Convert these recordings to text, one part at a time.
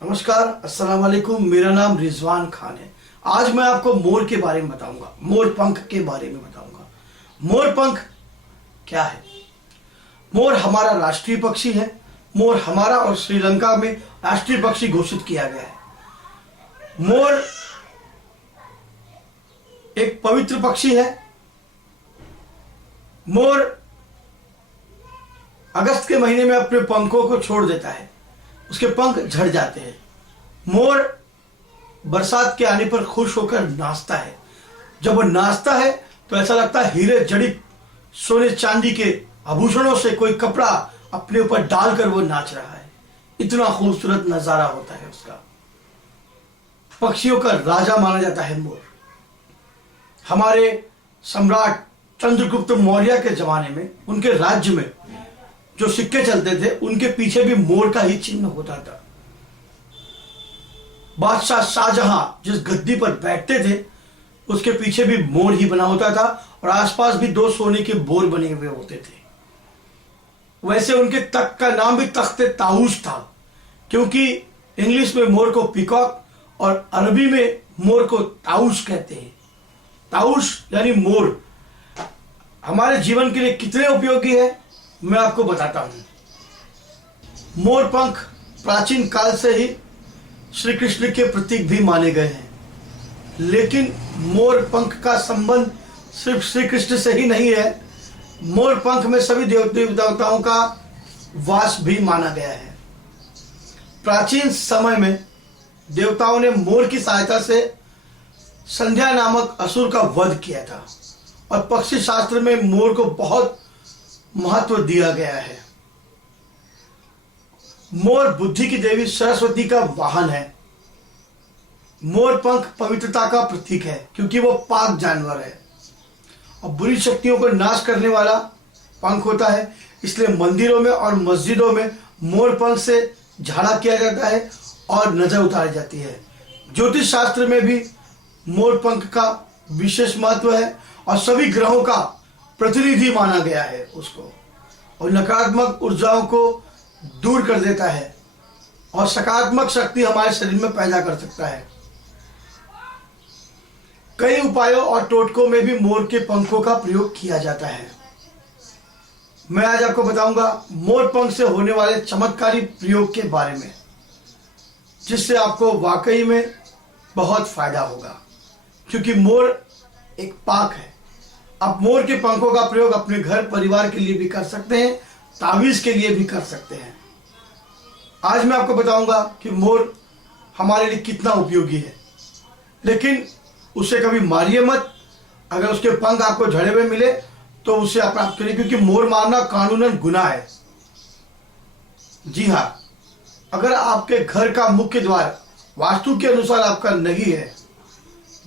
नमस्कार, अस्सलाम वालेकुम। मेरा नाम रिजवान खान है। आज मैं आपको मोर के बारे में बताऊंगा, मोर पंख के बारे में बताऊंगा। मोर पंख क्या है? मोर हमारा राष्ट्रीय पक्षी है। मोर हमारा और श्रीलंका में राष्ट्रीय पक्षी घोषित किया गया है। मोर एक पवित्र पक्षी है। मोर अगस्त के महीने में अपने पंखों को छोड़ देता है, उसके पंख झड़ जाते हैं। मोर बरसात के आने पर खुश होकर नाचता है। जब वो नाचता है तो ऐसा लगता है हीरे जड़ित सोने चांदी के आभूषणों से कोई कपड़ा अपने ऊपर डालकर वो नाच रहा है। इतना खूबसूरत नजारा होता है उसका। पक्षियों का राजा माना जाता है मोर। हमारे सम्राट चंद्रगुप्त मौर्य के जमाने में उनके राज्य में जो सिक्के चलते थे उनके पीछे भी मोर का ही चिन्ह होता था। बादशाह शाहजहां जिस गद्दी पर बैठते थे उसके पीछे भी मोर ही बना होता था और आसपास भी दो सोने के बोर बने हुए होते थे। वैसे उनके तख्त का नाम भी तख्त ताऊस था, क्योंकि इंग्लिश में मोर को पीकॉक और अरबी में मोर को ताऊस कहते हैं। ताऊस यानी मोर हमारे जीवन के लिए कितने उपयोगी है मैं आपको बताता हूं। मोर पंख प्राचीन काल से ही श्री कृष्ण के प्रतीक भी माने गए हैं, लेकिन मोर पंख का संबंध सिर्फ श्री कृष्ण से ही नहीं है। मोर पंख में सभी देवताओं का वास भी माना गया है। प्राचीन समय में देवताओं ने मोर की सहायता से संध्या नामक असुर का वध किया था और पक्षी शास्त्र में मोर को बहुत महत्व दिया गया है। मोर बुद्धि की देवी सरस्वती का वाहन है। मोर पंख पवित्रता का प्रतीक है, क्योंकि वो पाक जानवर है और बुरी शक्तियों को नाश करने वाला पंख होता है। इसलिए मंदिरों में और मस्जिदों में मोर पंख से झाड़ा किया जाता है और नजर उतारी जाती है। ज्योतिष शास्त्र में भी मोर पंख का विशेष महत्व है और सभी ग्रहों का प्रतिनिधि माना गया है उसको, और नकारात्मक ऊर्जाओं को दूर कर देता है और सकारात्मक शक्ति हमारे शरीर में पैदा कर सकता है। कई उपायों और टोटकों में भी मोर के पंखों का प्रयोग किया जाता है। मैं आज आपको बताऊंगा मोर पंख से होने वाले चमत्कारी प्रयोग के बारे में, जिससे आपको वाकई में बहुत फायदा होगा, क्योंकि मोर एक पाक है। आप मोर के पंखों का प्रयोग अपने घर परिवार के लिए भी कर सकते हैं, तावीज के लिए भी कर सकते हैं। आज मैं आपको बताऊंगा कि मोर हमारे लिए कितना उपयोगी है, लेकिन उसे कभी मारिए मत। अगर उसके पंख आपको झड़े हुए मिले तो उसे आप प्राप्त करिए, क्योंकि मोर मारना कानूनन गुनाह है। जी हाँ, अगर आपके घर का मुख्य द्वार वास्तु के अनुसार आपका नहीं है,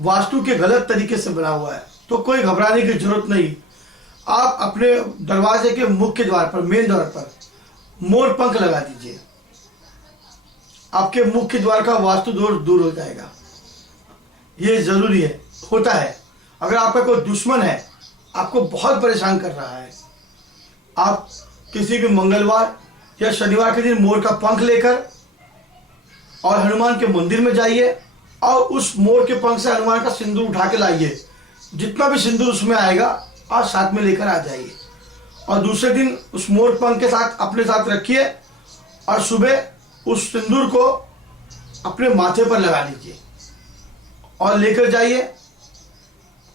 वास्तु के गलत तरीके से बना हुआ है, तो कोई घबराने की जरूरत नहीं। आप अपने दरवाजे के मुख्य द्वार पर, मेन द्वार पर मोर पंख लगा दीजिए। आपके मुख्य द्वार का वास्तु दोष दूर हो जाएगा। ये जरूरी है, होता है। अगर आपका कोई दुश्मन है, आपको बहुत परेशान कर रहा है, आप किसी भी मंगलवार या शनिवार के दिन मोर का पंख लेकर और हनुमान के मंदिर में जाइए और उस मोर के पंख से हनुमान का सिंदूर उठा के लाइए। जितना भी सिंदूर उसमें आएगा आप साथ में लेकर आ जाइए और दूसरे दिन उस मोर पंख के साथ अपने साथ रखिए और सुबह उस सिंदूर को अपने माथे पर लगा लीजिए और लेकर जाइए।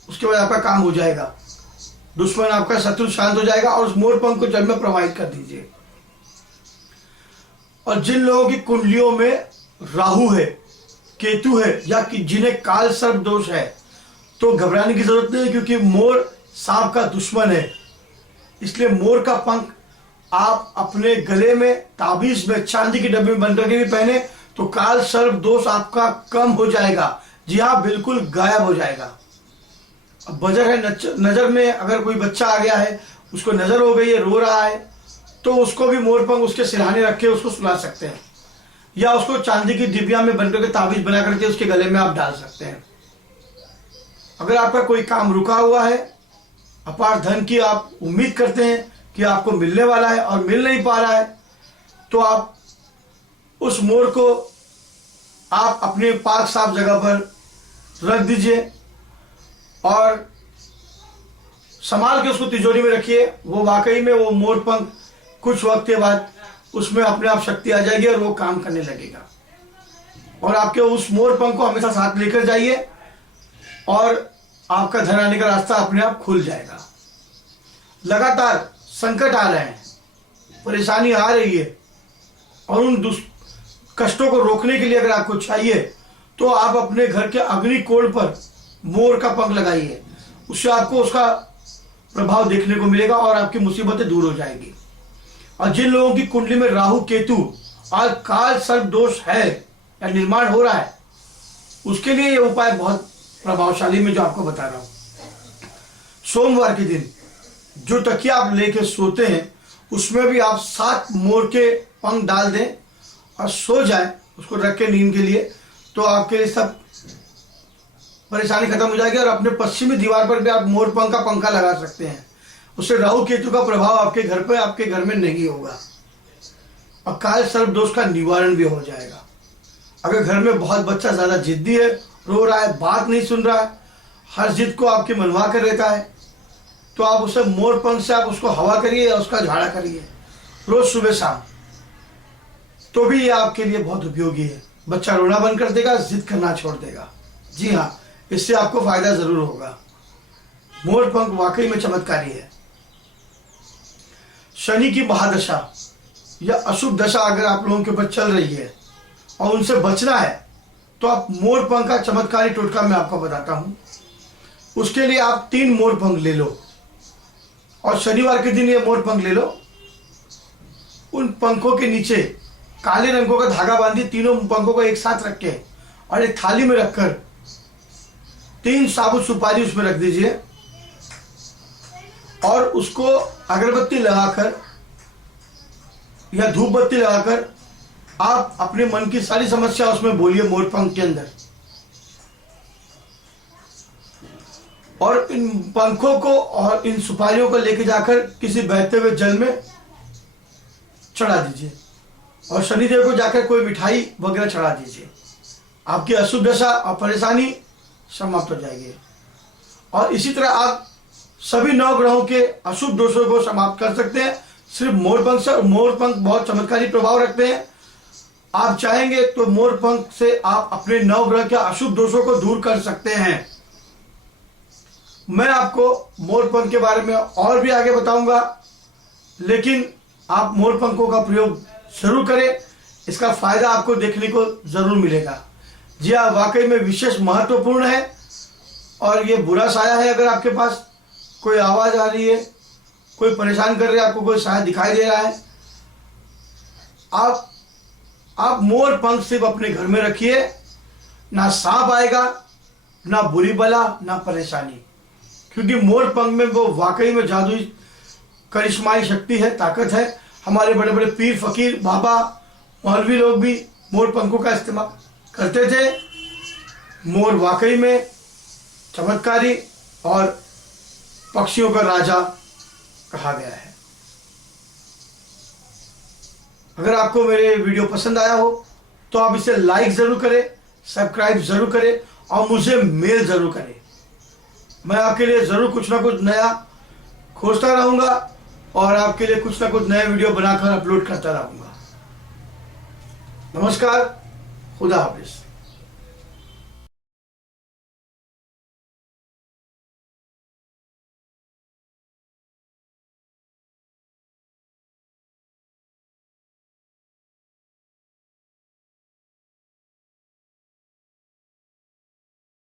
उसके बाद आपका काम हो जाएगा, दुश्मन आपका शत्रु शांत हो जाएगा और उस मोर पंख को जल में प्रवाहित कर दीजिए। और जिन लोगों की कुंडलियों में राहु है, केतु है या कि जिन्हें काल सर्प दोष है, तो घबराने की जरूरत नहीं है, क्योंकि मोर सांप का दुश्मन है। इसलिए मोर का पंख आप अपने गले में, ताबीज में, चांदी के डब्बे में बंद करके भी पहने तो काल सर्प दोष आपका कम हो जाएगा। जी हाँ, बिल्कुल गायब हो जाएगा। अब बजर है, नजर में अगर कोई बच्चा आ गया है, उसको नजर हो गई है, रो रहा है, तो उसको भी मोर पंख उसके सिरहाने रख के उसको सुला सकते हैं, या उसको चांदी की डिबिया में बंद करके ताबीज बना करके उसके गले में आप डाल सकते हैं। अगर आपका कोई काम रुका हुआ है, अपार धन की आप उम्मीद करते हैं कि आपको मिलने वाला है और मिल नहीं पा रहा है, तो आप उस मोर को आप अपने पाक साफ जगह पर रख दीजिए और संभाल के उसको तिजोरी में रखिए। वो वाकई में वो मोर पंख कुछ वक्त के बाद उसमें अपने आप शक्ति आ जाएगी और वो काम करने लगेगा। और आपके उस मोर पंख को हमेशा साथ लेकर जाइए और आपका धन आने का रास्ता अपने आप खुल जाएगा। लगातार संकट आ रहे हैं, परेशानी आ रही है और उन कष्टों को रोकने के लिए अगर आपको चाहिए तो आप अपने घर के अग्नि कोण पर मोर का पंख लगाइए। उससे आपको उसका प्रभाव देखने को मिलेगा और आपकी मुसीबतें दूर हो जाएगी। और जिन लोगों की कुंडली में राहु केतु और काल सर्प दोष है या निर्माण हो रहा है, उसके लिए ये उपाय बहुत प्रभावशाली में जो आपको बता रहा हूं। सोमवार के दिन जो तकिया आप लेके सोते हैं उसमें भी आप 7 मोर के पंख डाल दें और सो जाए, उसको रख के नींद के लिए, तो आपके लिए सब परेशानी खत्म हो जाएगी। और अपने पश्चिमी दीवार पर भी आप मोर पंख का पंखा लगा सकते हैं। उससे राहु केतु का प्रभाव आपके घर पर, आपके घर में नहीं होगा और काल सर्प दोष का निवारण भी हो जाएगा। अगर घर में बहुत बच्चा ज्यादा जिद्दी है, रो रहा है, बात नहीं सुन रहा है, हर जिद को आपके मनवा कर रहता है, तो आप उसे मोर पंख से आप उसको हवा करिए या उसका झाड़ा करिए रोज सुबह शाम, तो भी ये आपके लिए बहुत उपयोगी है। बच्चा रोना बंद कर देगा, जिद करना छोड़ देगा। जी हाँ, इससे आपको फायदा जरूर होगा। मोर पंख वाकई में चमत्कारी है। शनि की महादशा या अशुभ दशा अगर आप लोगों के ऊपर चल रही है और उनसे बचना है तो आप मोर पंख का चमत्कारी टोटका मैं आपको बताता हूं। उसके लिए आप 3 मोर पंख ले लो और शनिवार के दिन ये मोर पंख ले लो। उन पंखों के नीचे काले रंगों का धागा बांधिए, तीनों पंखों को एक साथ रख के और एक थाली में रखकर 3 साबुत सुपारी उसमें रख दीजिए और उसको अगरबत्ती लगाकर या धूप बत्ती लगाकर आप अपने मन की सारी समस्या उसमें बोलिए मोर पंख के अंदर। और इन पंखों को और इन सुपारियों को लेके जाकर किसी बहते हुए जल में चढ़ा दीजिए और शनिदेव को जाकर कोई मिठाई वगैरह चढ़ा दीजिए। आपकी अशुभ दशा और परेशानी समाप्त हो जाएगी। और इसी तरह आप सभी 9 ग्रहों के अशुभ दोषों को समाप्त कर सकते हैं सिर्फ मोर पंख से। मोर पंख बहुत चमत्कारी प्रभाव रखते हैं। आप चाहेंगे तो मोर पंख से आप अपने 9 ग्रह के अशुभ दोषों को दूर कर सकते हैं। मैं आपको मोर पंख के बारे में और भी आगे बताऊंगा, लेकिन आप मोर पंखों का प्रयोग जरूर करें, इसका फायदा आपको देखने को जरूर मिलेगा। जी हाँ, वाकई में विशेष महत्वपूर्ण है। और ये बुरा साया है, अगर आपके पास कोई आवाज आ रही है, कोई परेशान कर रहा है, आपको कोई साया दिखाई दे रहा है, आप मोर पंख सिर्फ अपने घर में रखिए। ना सांप आएगा, ना बुरी बला, ना परेशानी, क्योंकि मोर पंख में वो वाकई में जादुई करिश्माई शक्ति है, ताकत है। हमारे बड़े बड़े पीर फकीर बाबा मौलवी लोग भी मोर पंखों का इस्तेमाल करते थे। मोर वाकई में चमत्कारी और पक्षियों का राजा कहा गया है। अगर आपको मेरे वीडियो पसंद आया हो तो आप इसे लाइक जरूर करें, सब्सक्राइब जरूर करें और मुझे मेल जरूर करें। मैं आपके लिए जरूर कुछ ना कुछ नया खोजता रहूंगा और आपके लिए कुछ ना कुछ नए वीडियो बनाकर अपलोड करता रहूंगा। नमस्कार, खुदा हाफिज।